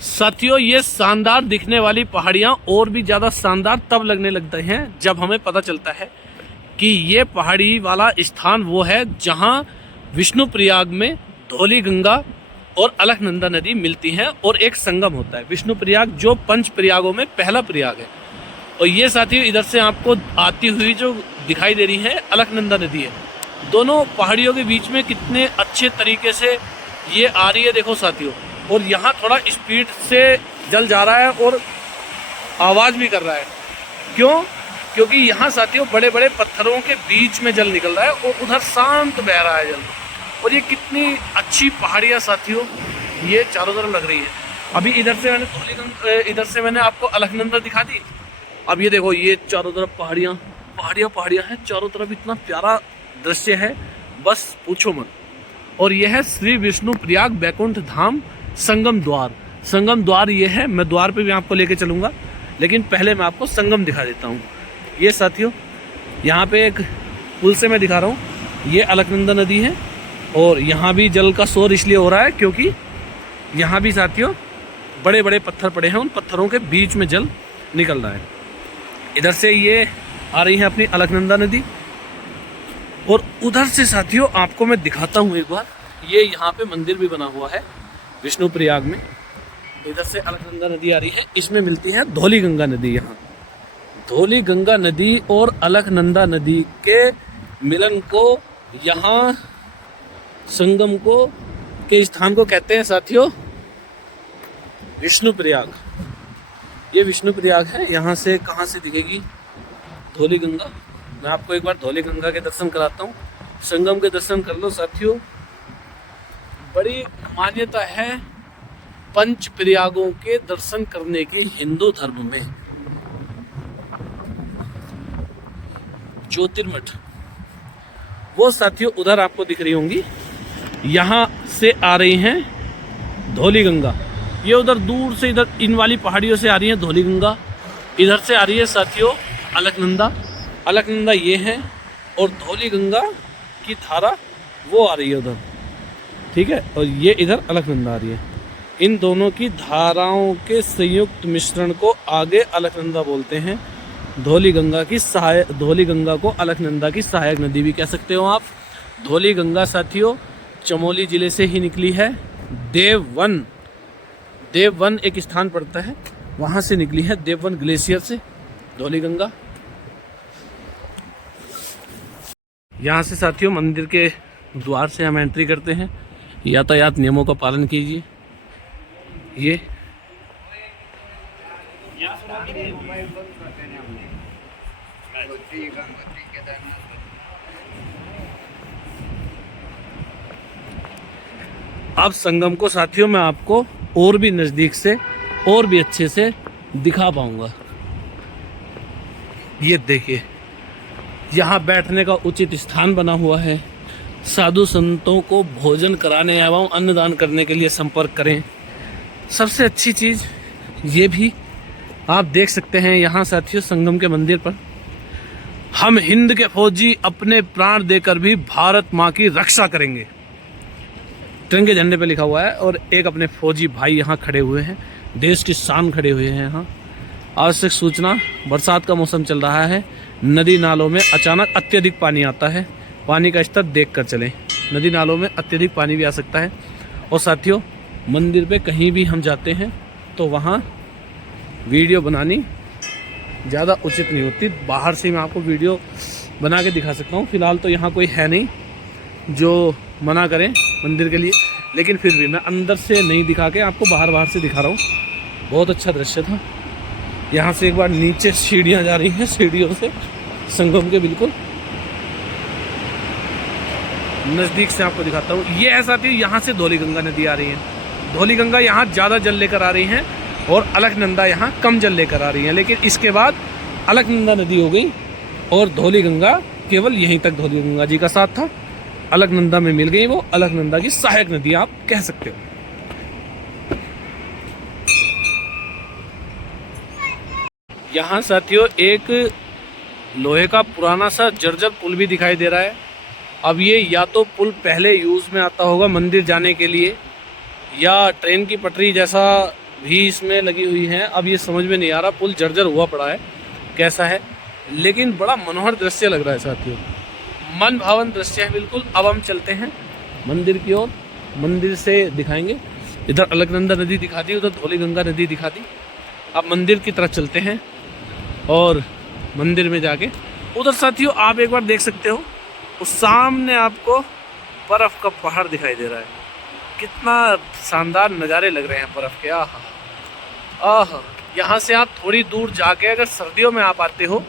साथियों, ये शानदार दिखने वाली पहाड़ियाँ और भी ज़्यादा शानदार तब लगने लगते हैं जब हमें पता चलता है कि ये पहाड़ी वाला स्थान वो है जहाँ विष्णुप्रयाग में धौली गंगा और अलकनंदा नदी मिलती हैं और एक संगम होता है। विष्णुप्रयाग जो पंच प्रयागों में पहला प्रयाग है। और ये साथियों इधर से आपको आती हुई जो दिखाई दे रही है अलकनंदा नदी है। दोनों पहाड़ियों के बीच में कितने अच्छे तरीके से ये आ रही है, देखो साथियों। और यहाँ थोड़ा स्पीड से जल जा रहा है और आवाज़ भी कर रहा है। क्यों? क्योंकि यहाँ साथियों बड़े बड़े पत्थरों के बीच में जल निकल रहा है और उधर शांत बह रहा है जल। और ये कितनी अच्छी पहाड़ियाँ साथियों ये चारों तरफ लग रही है। अभी इधर से मैंने आपको अलकनंदा दिखा दी। अब ये देखो, ये चारों तरफ पहाड़ियाँ हैं चारों तरफ। इतना प्यारा दृश्य है, बस पूछो मत। और यह है श्री विष्णुप्रयाग बैकुंठ धाम संगम द्वार ये है। मैं द्वार पे भी आपको लेके चलूँगा, लेकिन पहले मैं आपको संगम दिखा देता हूँ। ये साथियों यहाँ पे एक पुल से मैं दिखा रहा हूँ, ये अलकनंदा नदी है। और यहाँ भी जल का शोर इसलिए हो रहा है क्योंकि यहाँ भी साथियों बड़े बड़े पत्थर पड़े हैं, उन पत्थरों के बीच में जल निकल रहा है। इधर से ये आ रही है अपनी अलकनंदा नदी। और उधर से साथियों आपको मैं दिखाता हूँ एक बार, ये यहाँ पे मंदिर भी बना हुआ है विष्णुप्रयाग में। इधर से अलकनंदा नदी आ रही है, इसमें मिलती है धौली गंगा नदी। यहाँ धौली गंगा नदी और अलकनंदा नदी के मिलन को, यहाँ संगम को के स्थान को कहते हैं साथियों विष्णुप्रयाग। ये विष्णुप्रयाग है। यहाँ से कहाँ से दिखेगी धौली गंगा? मैं आपको एक बार धौली गंगा के दर्शन कराता हूँ। संगम के दर्शन कर लो साथियों। बड़ी मान्यता है पंच प्रयागों के दर्शन करने की हिंदू धर्म में। ज्योतिर्मठ वो साथियों उधर आपको दिख रही होंगी। यहाँ से आ रही हैं धौली गंगा। ये उधर दूर से इधर इन वाली पहाड़ियों से आ रही है धौली गंगा। इधर से आ रही है साथियों अलकनंदा ये है। और धौली गंगा की धारा वो आ रही है उधर, ठीक है। और ये इधर अलकनंदा आ रही है। इन दोनों की धाराओं के संयुक्त मिश्रण को आगे अलकनंदा बोलते हैं। धौली गंगा को अलकनंदा की सहायक नदी भी कह सकते हो आप। धौली गंगा साथियों चमोली जिले से ही निकली है। देववन एक स्थान पड़ता है, वहां से निकली है, देववन ग्लेशियर से धौली गंगा। यहाँ से साथियों मंदिर के द्वार से हम एंट्री करते हैं। यातायात नियमों का पालन कीजिए। ये अब संगम को साथियों मैं आपको और भी नजदीक से और भी अच्छे से दिखा पाऊंगा। ये देखिए, यहाँ बैठने का उचित स्थान बना हुआ है। साधु संतों को भोजन कराने एवं अन्नदान करने के लिए संपर्क करें। सबसे अच्छी चीज़ ये भी आप देख सकते हैं यहाँ साथियों संगम के मंदिर पर, हम हिंद के फौजी अपने प्राण देकर भी भारत माँ की रक्षा करेंगे, तिरंगे झंडे पे लिखा हुआ है। और एक अपने फौजी भाई यहाँ खड़े हुए हैं, देश की शान खड़े हुए हैं यहाँ। आवश्यक सूचना, बरसात का मौसम चल रहा है, नदी नालों में अचानक अत्यधिक पानी आता है, पानी का स्तर देख कर चलें। नदी नालों में अत्यधिक पानी भी आ सकता है। और साथियों मंदिर पे कहीं भी हम जाते हैं तो वहाँ वीडियो बनानी ज़्यादा उचित नहीं होती। बाहर से मैं आपको वीडियो बना के दिखा सकता हूँ। फिलहाल तो यहाँ कोई है नहीं जो मना करें मंदिर के लिए, लेकिन फिर भी मैं अंदर से नहीं दिखा के आपको बाहर से दिखा रहा हूँ। बहुत अच्छा दृश्य था। यहाँ से एक बार नीचे सीढ़ियाँ जा रही हैं, सीढ़ियों से संगम के बिल्कुल नज़दीक से आपको दिखाता हूँ। ये है साथियों यहाँ से धौली गंगा नदी आ रही है। धौली गंगा यहाँ ज़्यादा जल लेकर आ रही हैं और अलकनंदा यहाँ कम जल लेकर आ रही हैं। लेकिन इसके बाद अलकनंदा नदी हो गई और धौली गंगा केवल यहीं तक धौली गंगा जी का साथ था। अलकनंदा में मिल गई, वो अलकनंदा की सहायक नदी आप कह सकते हो। यहाँ साथियों एक लोहे का पुराना सा जर्जर पुल भी दिखाई दे रहा है। अब ये या तो पुल पहले यूज़ में आता होगा मंदिर जाने के लिए, या ट्रेन की पटरी जैसा भी इसमें लगी हुई हैं। अब ये समझ में नहीं आ रहा, पुल जर्जर हुआ पड़ा है कैसा है, लेकिन बड़ा मनोहर दृश्य लग रहा है साथियों, मन भावन दृश्य है बिल्कुल। अब हम चलते हैं मंदिर की ओर, मंदिर से दिखाएंगे। इधर अलकनंदा नदी दिखा दी, उधर धौलीगंगा नदी दिखा दी। अब मंदिर की तरफ चलते हैं और मंदिर में जाके उधर साथियों आप एक बार देख सकते हो, उस सामने आपको बर्फ़ का पहाड़ दिखाई दे रहा है। कितना शानदार नज़ारे लग रहे हैं बर्फ़ के। आह, यहाँ से आप थोड़ी दूर जाके अगर सर्दियों में आप आते हो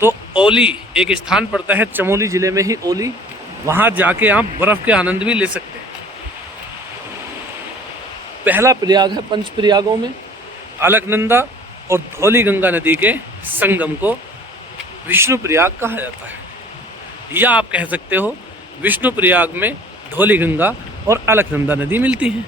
तो ओली एक स्थान पड़ता है, चमोली ज़िले में ही ओली, वहाँ जाके आप बर्फ़ के आनंद भी ले सकते हैं। पहला प्रयाग है पंच प्रयागों में। अलकनंदा और धौलीगंगा नदी के संगम को विष्णु प्रयाग कहा जाता है, या आप कह सकते हो विष्णु प्रयाग में धौलीगंगा और अलकनंदा नदी मिलती हैं।